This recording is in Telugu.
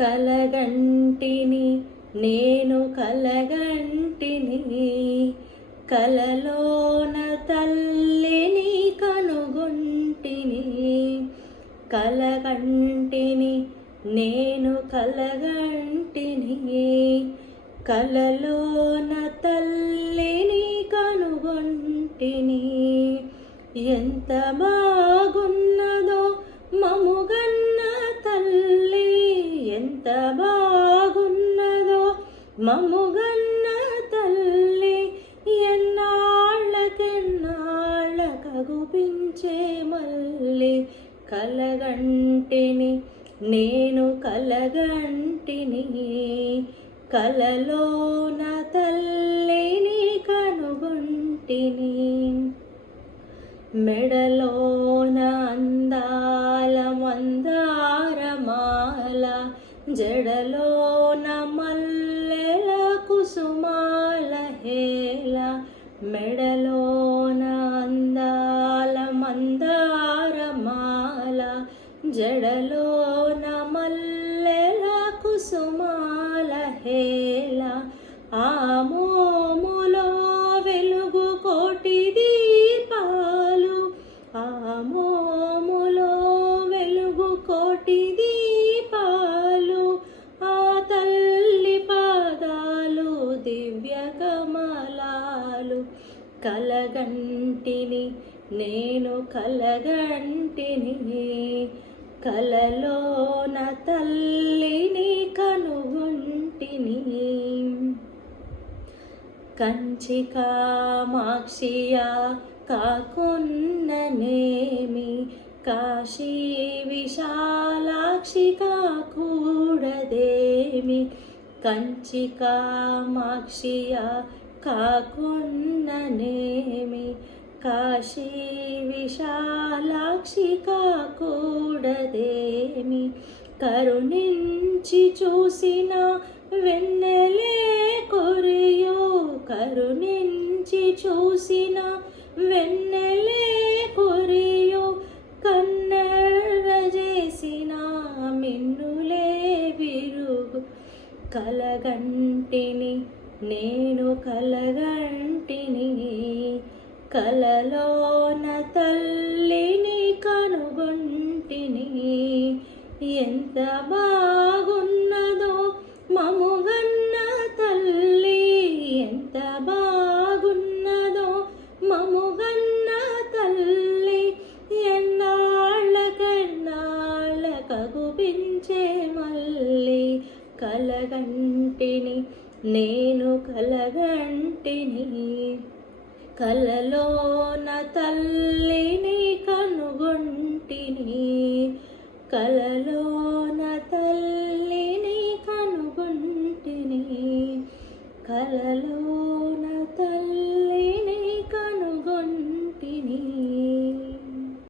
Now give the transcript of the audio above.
కలగంటిని నేను కలగంటిని కలలోన తల్లిని కనుగొంటిని కలగంటిని నేను కలగంటిని కలలోన తల్లిని కనుగొంటిని ఎంత బాగున్నదో మముగన్న తల్లి ఎంత బాగున్నదో మముగన్న తల్లి ఎన్నాళ్ళకెన్నాళ్ళకగుపించే మల్లి కలగంటిని నేను కలగంటిని కలలోన తల్లిని కనుగొంటిని మెడలోన అందాల మందారమాల జడలోన మల్లెల కుసుమాల హేళ మెడలోన అందాల మందారమాల జడలోన మల్లెల కుసుమాల హేళ ఆ మోములో వెలుగు కోటి దీపాలు ఆ మోములో వెలుగు కోటి దీపాలు ఆ తల్లి పాదాలు దివ్య కమలాలు కలగంటిని నేను కలగంటిని కలలోన తల్లిని కనుగొంటిని కంచి కామాక్షియా కాకున్ననేమి కాశీ విశాలాక్షి కాకూడదేమి కంచి కామాక్షియా కాకున్ననేమి కాశీ విశాలాక్షి కాకూడదేమి కరుణించి చూసిన వెన్నెలే కొరియో కరుణించి చూసిన వెన్నెలే కొరియో కన్నెర్ర చేసిన మిన్నులే విరుగు కలగంటిని నేను కలగంటిని కలలోన తల్లిని కనుగొంటిని ఎంత బాగున్నదో మముగన్న తల్లి ఎంత బాగున్నదో మముగన్న తల్లి ఎన్నాళ్ళకెన్నాళ్ళకగుపించే మల్లి కలగంటిని నేను కలగంటిని కలలోన తల్లిని కనుగొంటిని కలలోన తల్లిని కనుగొంటిని కలలోన తల్లి